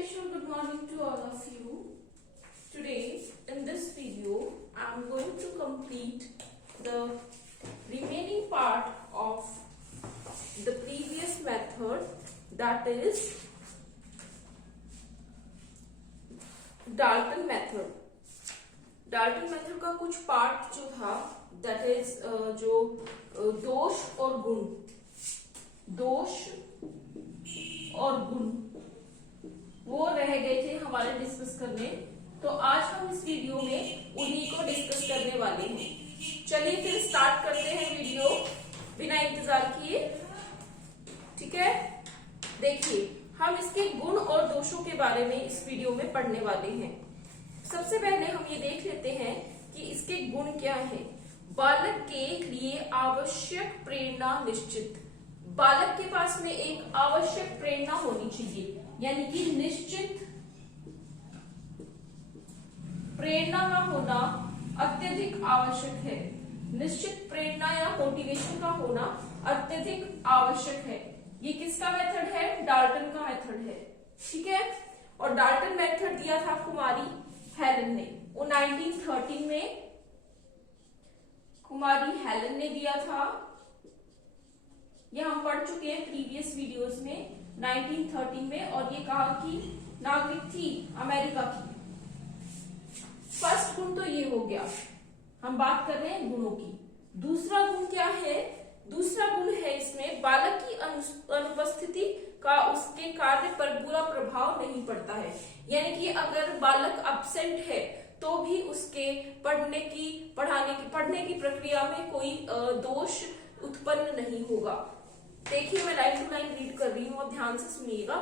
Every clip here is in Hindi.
special good morning to all of you. Today in this video I am going to complete the remaining part of the previous method, that is Dalton method. Dalton method का कुछ पार्ट जो था that is जो दोष और गुण वो रह गए थे हमारे डिस्कस करने। तो आज हम इस वीडियो में उन्हीं को डिस्कस करने वाले हैं। चलिए फिर स्टार्ट करते हैं वीडियो बिना इंतजार किए। ठीक है, देखिए हम इसके गुण और दोषों के बारे में इस वीडियो में पढ़ने वाले हैं। सबसे पहले हम ये देख लेते हैं कि इसके गुण क्या हैं। बालक के लिए आवश्यक प्रेरणा निश्चित। बालक के पास में एक आवश्यक प्रेरणा होनी चाहिए, यानी कि निश्चित प्रेरणा का होना अत्यधिक आवश्यक है। निश्चित प्रेरणा या मोटिवेशन का होना अत्यधिक आवश्यक है। ये किसका मेथड है? डाल्टन का मेथड है। ठीक है, और डाल्टन मेथड दिया था कुमारी हेलन ने, वो 1913 में कुमारी हेलन ने दिया था। ये हम पढ़ चुके हैं प्रीवियस वीडियोस में 1913 में, और ये कहा कि नागरिक थी अमेरिका की। फर्स्ट गुण तो ये हो गया, हम बात कर रहे हैं गुणों की। दूसरा गुण क्या है? दूसरा गुण है इसमें बालक की अनुपस्थिति का उसके कार्य पर बुरा प्रभाव नहीं पड़ता है। यानी कि अगर बालक एब्सेंट है तो भी उसके पढ़ने की प्रक्रिया में कोई दोष उत्पन्न नहीं होगा। देखिए मैं लाइन टू लाइन रीड कर रही हूँ, और ध्यान से सुनिएगा।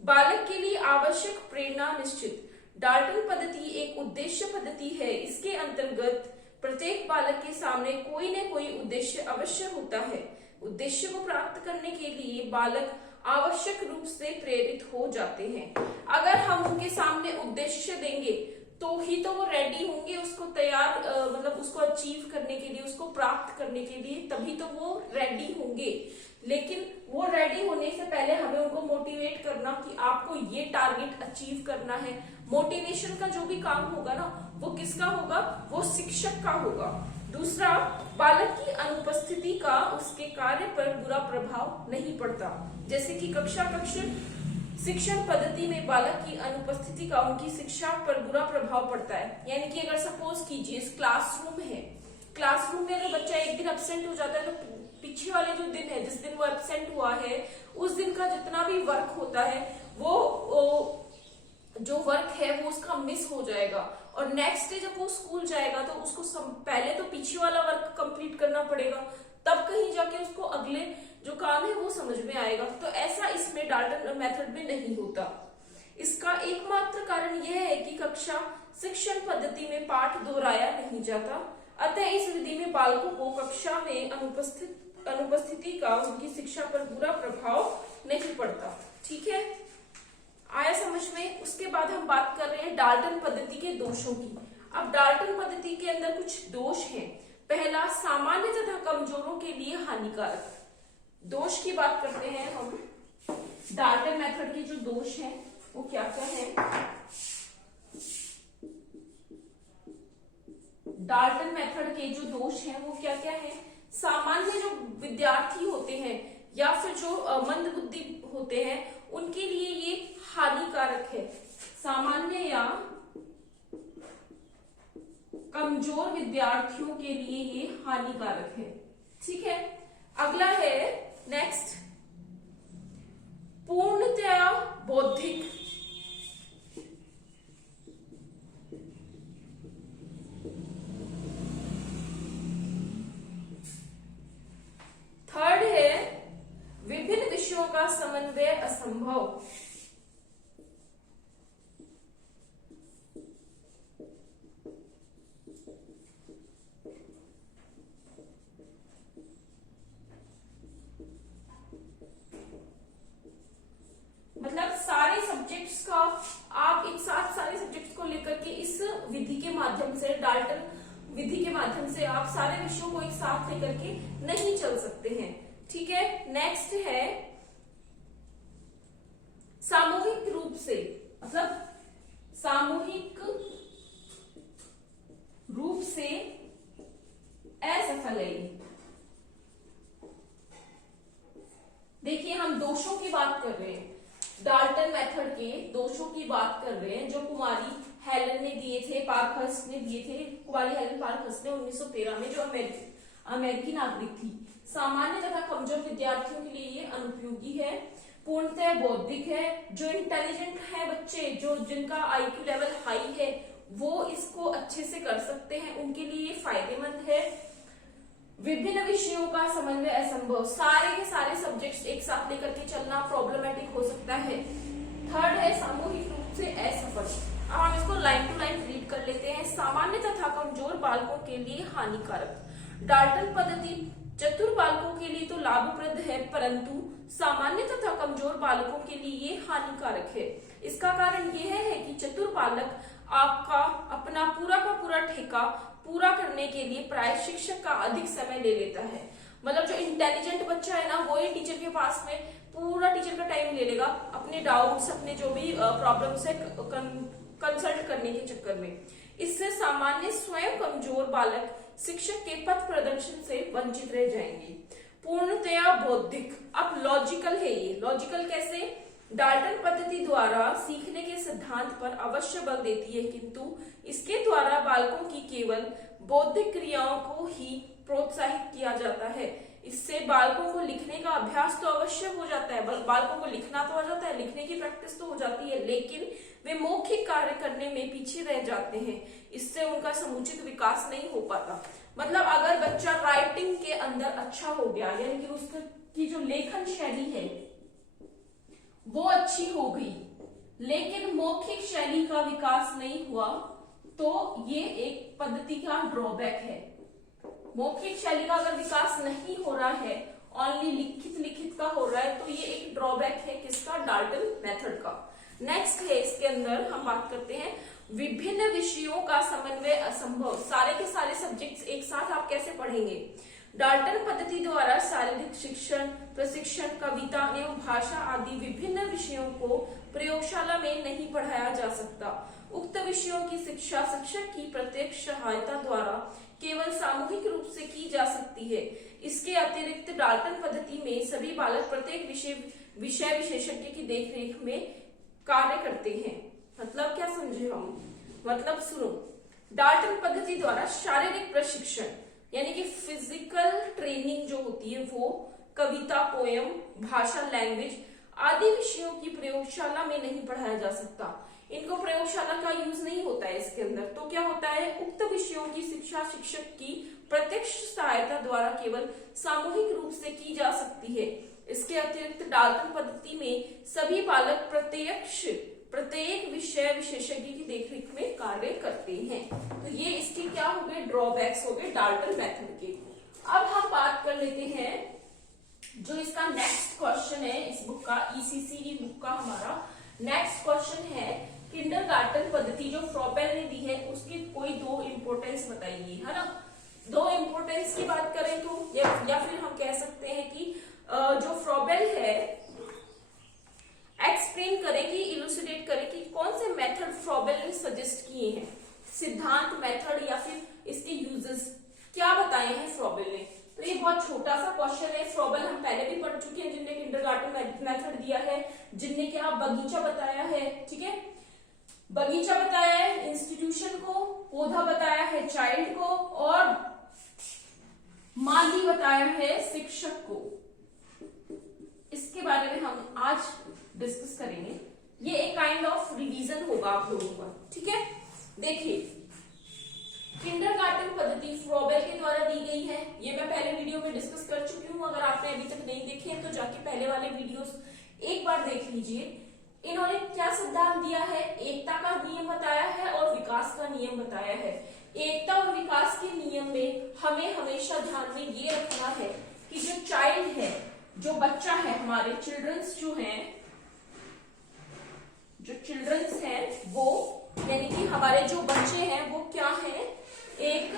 बालक के लिए आवश्यक प्रेरणा निश्चित। डाल्टन पद्धति एक उद्देश्य पद्धति है। इसके अंतर्गत प्रत्येक बालक के सामने कोई न कोई उद्देश्य अवश्य होता है। उद्देश्य को प्राप्त करने के लिए बालक आवश्यक रूप से प्रेरित हो जाते हैं। अगर हम उनके सामने उद्देश्य देंगे तो ही तो वो रेडी होंगे उसको तैयार मतलब उसको अचीव करने के लिए, उसको प्राप्त करने के लिए, तभी तो वो रेडी होंगे। लेकिन वो रेडी होने से पहले हमें उनको मोटिवेट करना कि आपको ये टारगेट अचीव करना है। मोटिवेशन का जो भी काम होगा ना, वो किसका होगा? वो शिक्षक का होगा। दूसरा, बालक की अनुपस्थिति का उसके कार्य पर बुरा प्रभाव नहीं पड़ता। जैसे कि कक्षा शिक्षण पद्धति में बालक की अनुपस्थिति का उनकी शिक्षा पर बुरा प्रभाव पड़ता है। यानी कि अगर सपोज कीजिए क्लासरूम है, क्लासरूम में अगर बच्चा एक दिन एब्सेंट हो जाता है तो पीछे वाले जो दिन है, जिस दिन वो एब्सेंट हुआ है, उस दिन का जितना भी वर्क होता है वो जो वर्क है वो उसका मिस हो जाएगा। और नेक्स्ट डे जब वो स्कूल जाएगा तो उसको पहले तो पीछे वाला वर्क कंप्लीट करना पड़ेगा, तब कहीं जाके उसको अगले जो काम है वो समझ में आएगा। तो ऐसा इसमें डाल्टन मेथड में नहीं होता। इसका एकमात्र कारण यह है कि कक्षा शिक्षण पद्धति में पाठ दोहराया नहीं जाता, अतः इस विधि में बालकों को कक्षा में अनुपस्थिति का उनकी शिक्षा पर बुरा प्रभाव नहीं पड़ता। ठीक है, आया समझ में? उसके बाद हम बात कर रहे हैं डाल्टन पद्धति के दोषों की। अब डाल्टन पद्धति के अंदर कुछ दोष हैं। पहला, सामान्य तथा कमजोरों के लिए हानिकारक। दोष की बात करते हैं हम। डाल्टन मेथड के जो दोष हैं वो क्या क्या है? डाल्टन मेथड के जो दोष हैं वो क्या क्या है? सामान्य जो विद्यार्थी होते हैं या फिर जो मंद बुद्धि होते हैं उनके लिए ये हानिकारक है। सामान्य या कमजोर विद्यार्थियों के लिए ये हानिकारक है। ठीक है, अगला है नेक्स्ट, पूर्णतया बौद्धिक। थर्ड है विभिन्न विषयों का समन्वय असंभव। मतलब सारे सब्जेक्ट्स का आप एक साथ सारे सब्जेक्ट्स को लेकर के इस विधि के माध्यम से, डाल्टन विधि के माध्यम से आप सारे विषयों को एक साथ लेकर के नहीं चल सकते हैं। ठीक है, नेक्स्ट है सामूहिक रूप से हम दोषों की बात कर रहे हैं, डाल्टन मेथड के दोषों की बात कर रहे हैं जो कुमारी हेलन ने दिए थे, पारखर्स्ट ने दिए थे। कुमारी हेलन पारखर्स्ट ने 1913 में, जो अमेरिकी नागरिक थी। सामान्य तथा कमजोर विद्यार्थियों के लिए ये अनुपयोगी है, पूर्णतः बौद्धिक है। जो इंटेलिजेंट है बच्चे, जो जिनका आईक्यू लेवल हाई है, वो इसको अच्छे से कर सकते हैं, उनके लिए ये फायदेमंद है। विभिन्न विषयों का समन्वय असंभव, सारे के सारे सब्जेक्ट्स एक साथ लेकर के चलना प्रॉब्लमेटिक हो सकता है। थर्ड है सामूहिक रूप से असफल। अब हम इसको लाइन टू लाइन रीड कर लेते हैं। सामान्य तथा कमजोर बालकों के लिए हानिकारक। डाल्टन पद्धति चतुर बालकों के लिए तो लाभप्रद है, परंतु सामान्य तथा कमजोर बालकों के लिए ये हानिकारक है। इसका कारण यह है कि चतुर बालक आपका अपना पूरा का पूरा ठेका पूरा करने के लिए प्राय शिक्षक का अधिक समय ले लेता है। मतलब जो इंटेलिजेंट बच्चा है ना, वो ही टीचर के पास में पूरा टीचर का टाइम ले लेगा अपने डाउट्स, अपने जो भी प्रॉब्लम्स है कंसल्ट करने के चक्कर में। इससे सामान्य स्वयं कमजोर बालक शिक्षक के पथ प्रदर्शन से वंचित रह जाएंगे। पूर्णतया बौद्धिक, अब लॉजिकल है ये। लॉजिकल कैसे? डाल्टन पद्धति द्वारा सीखने के सिद्धांत पर अवश्य बल देती है, किंतु इसके द्वारा बालकों की केवल बौद्धिक क्रियाओं को ही प्रोत्साहित किया जाता है। इससे बालकों को लिखने का अभ्यास तो अवश्य हो जाता है, बालकों को लिखना तो आ जाता है, लिखने की प्रैक्टिस तो हो जाती है, लेकिन वे मौखिक कार्य करने में पीछे रह जाते हैं। इससे उनका समुचित विकास नहीं हो पाता। मतलब अगर बच्चा राइटिंग के अंदर अच्छा हो गया, यानी कि उसकी जो लेखन शैली है वो अच्छी हो गई, लेकिन मौखिक शैली का विकास नहीं हुआ, तो ये एक पद्धति का ड्रॉबैक है। मौखिक शैली का अगर विकास नहीं हो रहा है, ओनली लिखित का हो रहा है, तो ये एक ड्रॉबैक है किसका? डाल्टन मेथड का। नेक्स्ट है, इसके अंदर हम बात करते हैं विभिन्न विषयों का समन्वय असंभव। सारे के सारे सब्जेक्ट्स एक साथ आप कैसे पढ़ेंगे? डाल्टन पद्धति द्वारा शारीरिक शिक्षण, प्रशिक्षण, कविता एवं भाषा आदि विभिन्न विषयों को प्रयोगशाला में नहीं पढ़ाया जा सकता। उक्त विषयों की शिक्षा शिक्षक की प्रत्यक्ष सहायता द्वारा केवल सामूहिक रूप से की जा सकती है। इसके अतिरिक्त डाल्टन पद्धति में सभी बालक प्रत्येक विषय विशेषज्ञ की देखरेख में कार्य करते हैं। मतलब क्या समझे हम? मतलब सुनो, डाल्टन पद्धति द्वारा शारीरिक प्रशिक्षण यानी कि फिजिकल ट्रेनिंग जो होती है, वो कविता, पोयम, भाषा, लैंग्वेज आदि विषयों की प्रयोगशाला में नहीं पढ़ाया जा सकता। इनको प्रयोगशाला का यूज नहीं होता है इसके अंदर। तो क्या होता है? उक्त विषयों की शिक्षा शिक्षक की प्रत्यक्ष सहायता द्वारा केवल सामूहिक रूप से की जा सकती है। इसके अतिरिक्त डाल्टन पद्धति में सभी बालक प्रत्येक विषय विशेषज्ञ की देखरेख में कार्य करते हैं। तो ये इसके क्या हो गए? ड्रॉबैक्स हो गए डाल्टन मेथड के। अब हम बात कर लेते हैं जो इसका नेक्स्ट क्वेश्चन है इस बुक का, ईसीसी बुक का हमारा नेक्स्ट क्वेश्चन है किंडरगार्टन पद्धति जो फ्रॉबेल ने दी है, उसकी कोई दो इंपोर्टेंस बताइए, है ना। दो इंपोर्टेंस की बात करें तो या फिर हम कह सकते हैं कि जो फ्रॉबेल है एक्सप्लेन करें कि इलुसिडेट करें कि कौन से मेथड फ्रॉबेल ने सजेस्ट किए हैं, सिद्धांत, मेथड या फिर इसके यूजेस क्या बताए हैं फ्रॉबेल ने। तो ये बहुत छोटा सा क्वेश्चन है। फ्रॉबेल हम पहले भी पढ़ चुके हैं, जिनने किंडरगार्टन मेथड दिया है, जिनने क्या बगीचा बताया है, ठीक है, बगीचा बताया है इंस्टीट्यूशन को, पौधा बताया है चाइल्ड को, और माली बताया है शिक्षक को। इसके बारे में हम आज डिस्कस करेंगे। ये एक काइंड ऑफ रिवीजन होगा आप लोगों का, ठीक है। देखिए, किंडरगार्टन पद्धति फ्रॉबेल के द्वारा दी गई है। ये मैं पहले वीडियो में डिस्कस कर चुकी हूँ। अगर आपने अभी तक नहीं देखे हैं तो जाके पहले वाले वीडियोस एक बार देख लीजिए। इन्होंने क्या सिद्धांत दिया है? एकता का नियम बताया है और विकास का नियम बताया है। एकता और विकास के नियम में हमें हमेशा ध्यान में ये रखना है कि जो चाइल्ड है, जो बच्चा है, हमारे चिल्ड्रंस जो हैं, जो चिल्ड्रंस हैं वो यानी कि हमारे जो बच्चे हैं वो क्या है? एक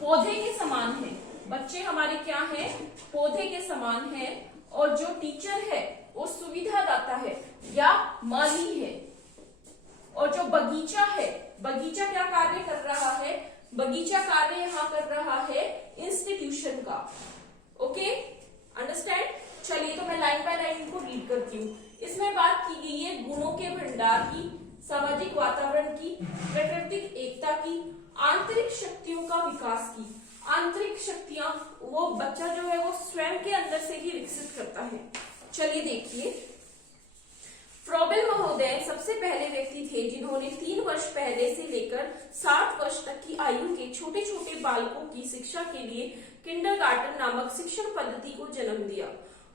पौधे के समान है। बच्चे हमारे क्या है? पौधे के समान है। और जो टीचर है वो सुविधादाता है या माली है। और जो बगीचा है, बगीचा क्या कार्य कर रहा है? बगीचा कार्य यहाँ कर रहा है इंस्टीट्यूशन का। ओके, करती हूँ। इसमें बात की गई है गुणों के भंडार की, सामाजिक वातावरण की, प्राकृतिक एकता की, आंतरिक शक्तियों का विकास की। आंतरिक शक्तियां वो बच्चा जो है वो स्वयं के अंदर से ही विकसित करता है। चलिए देखिए, फ्रॉबेल महोदय सबसे पहले व्यक्ति थे जिन्होंने 3 वर्ष पहले से लेकर 60 वर्ष तक की आयु के छोटे छोटे बालकों की शिक्षा के लिए किंडरगार्टन नामक शिक्षण पद्धति को जन्म दिया।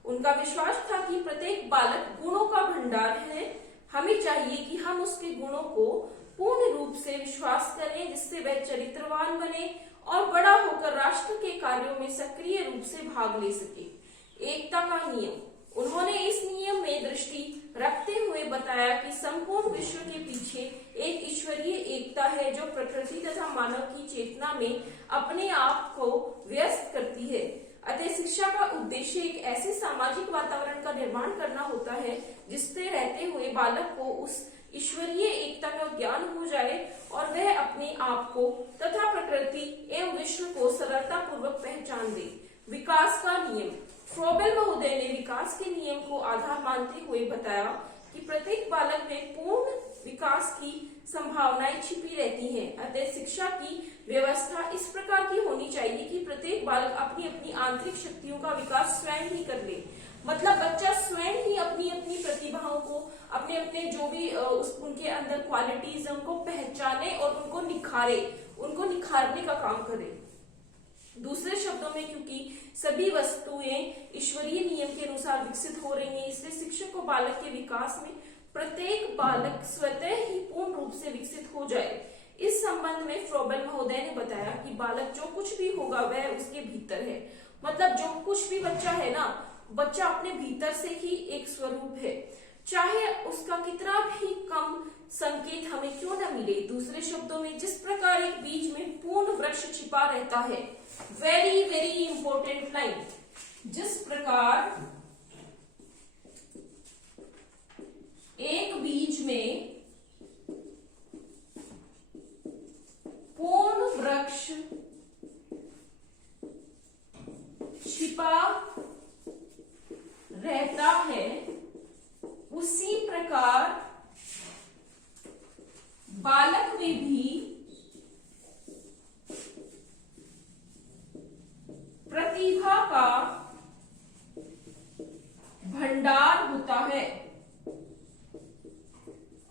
उनका विश्वास था कि प्रत्येक बालक गुणों का भंडार है। हमें चाहिए कि हम उसके गुणों को पूर्ण रूप से विश्वास करें जिससे वह चरित्रवान बने और बड़ा होकर राष्ट्र के कार्यों में सक्रिय रूप से भाग ले सके। एकता का नियम, उन्होंने इस नियम में दृष्टि रखते हुए बताया कि संपूर्ण विश्व के पीछे एक ईश्वरीय एकता है जो प्रकृति तथा मानव की चेतना में अपने आप को व्यस्त करती है। अतः शिक्षा का उद्देश्य एक ऐसे सामाजिक वातावरण का निर्माण करना होता है जिससे रहते हुए बालक को उस ईश्वरीय एकता का ज्ञान हो जाए और वह अपने आप को तथा प्रकृति एवं विश्व को सरलता पूर्वक पहचान दे। विकास का नियम, फ्रॉबेल महोदय ने विकास के नियम को आधार मानते हुए बताया कि प्रत्येक बालक में पूर्ण विकास की संभावनाएं छिपी रहती हैं। अतः शिक्षा की व्यवस्था इस प्रकार की होनी चाहिए कि प्रत्येक बालक अपनी अपनी आंतरिक शक्तियों का विकास स्वयं ही कर ले। मतलब बच्चा स्वयं ही अपनी अपनी प्रतिभाओं को, अपने अपने जो भी उनके अंदर क्वालिटीज है उनको पहचाने और उनको निखारे, उनको निखारने का काम करे। दूसरे शब्दों में, क्योंकि सभी वस्तुएं ईश्वरीय नियम के अनुसार विकसित हो रही हैं, इसलिए शिक्षक को बालक के विकास में प्रत्येक बालक स्वतः ही पूर्ण रूप से विकसित हो जाए। इस संबंध में फ्रॉबेल महोदय ने बताया कि बालक जो कुछ भी होगा वह उसके भीतर है। मतलब जो कुछ भी बच्चा है ना, बच्चा अपने भीतर से ही एक स्वरूप है, चाहे उसका कितना भी कम संकेत हमें क्यों न मिले। दूसरे शब्दों में, जिस प्रकार एक बीज में पूर्ण वृक्ष छिपा रहता है, वेरी वेरी इंपॉर्टेंट लाइन, जिस प्रकार एक बीज में पूर्ण वृक्ष छिपा रहता है, उसी प्रकार बालक में भी प्रतिभा का भंडार होता है।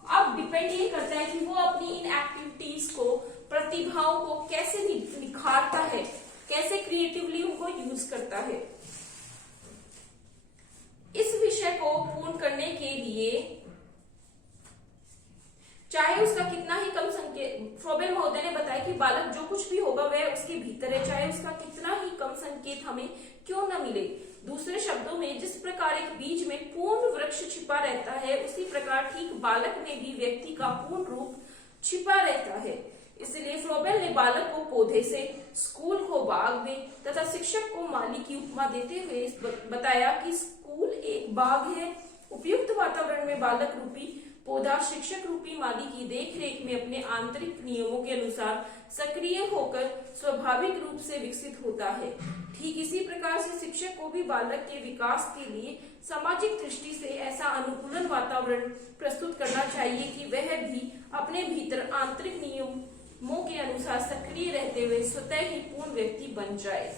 अब डिपेंड ये करता है कि वो अपनी इन एक्टिविटीज को, प्रतिभाओं को कैसे निखारता है, कैसे क्रिएटिवली उनको यूज करता है। इस विषय को पूर्ण करने के लिए चाहे उसका कितना ही कम संकेत, फ्रॉबेल महोदय ने बताया कि बालक जो कुछ भी होगा वह उसके भीतर है, चाहे उसका कितना ही कम संकेत हमें क्यों न मिले। दूसरे शब्दों में, जिस प्रकार एक बीज में पूर्ण वृक्ष छिपा रहता है, उसी प्रकार ठीक बालक में भी व्यक्ति का पूर्ण रूप छिपा रहता है। इसलिए फ्रॉबेल ने बालक को पौधे से, स्कूल को बाग में तथा शिक्षक को माली की उपमा देते हुए बताया कि स्कूल एक बाग है। उपयुक्त वातावरण में बालक रूपी पौधा शिक्षक रूपी माली की देखरेख में अपने आंतरिक नियमों के अनुसार सक्रिय होकर स्वाभाविक रूप से विकसित होता है। ठीक इसी प्रकार से शिक्षक को भी बालक के विकास के लिए सामाजिक दृष्टि से ऐसा अनुकूलन वातावरण प्रस्तुत करना चाहिए कि वह भी अपने भीतर आंतरिक नियमों के अनुसार सक्रिय रहते हुए स्वतः ही पूर्ण व्यक्ति बन जाए।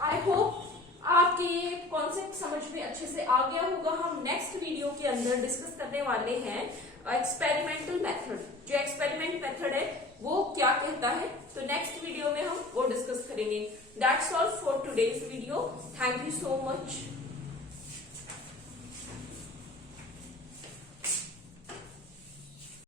आई होप आपके ये कॉन्सेप्ट समझ में अच्छे से आ गया होगा। हम नेक्स्ट वीडियो के अंदर डिस्कस करने वाले हैं एक्सपेरिमेंटल मेथड। जो एक्सपेरिमेंट मेथड है वो क्या कहता है, तो नेक्स्ट वीडियो में हम वो डिस्कस करेंगे। That's all for today's video. Thank you so much.